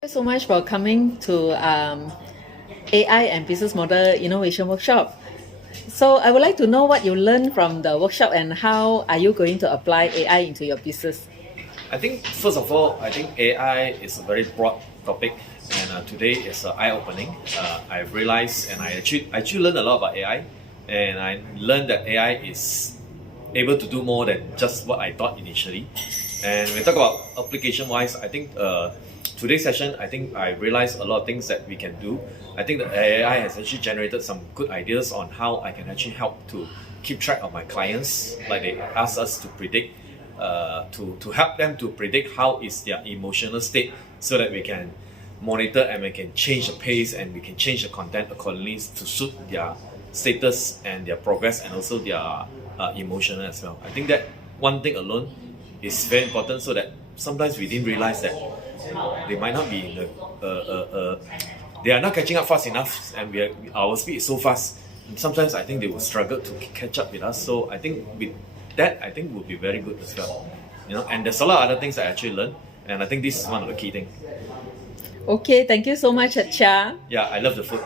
Thank you so much for coming to AI and Business Model Innovation Workshop. So I would like to know what you learned from the workshop and how are you going to apply AI into your business? I think first of all, I think AI is a very broad topic, and today is eye-opening. I've realized, and I actually learned a lot about AI, and I learned that AI is able to do more than just what I thought initially. And when we talk about application-wise, I think today's session, I think I realized a lot of things that we can do. I think the AI has actually generated some good ideas on how I can actually help to keep track of my clients, like they ask us to predict to help them to predict how is their emotional state so that we can monitor and we can change the pace and we can change the content accordingly to suit their status and their progress and also their emotional as well. I think that one thing alone is very important so that sometimes we didn't realize that they might not be in they are not catching up fast enough and our speed is so fast. And sometimes I think they will struggle to catch up with us. So I think with that I think would be very good as well. And there's a lot of other things I actually learned, and I think this is one of the key things. Okay, thank you so much, Chia. Yeah, I love the food.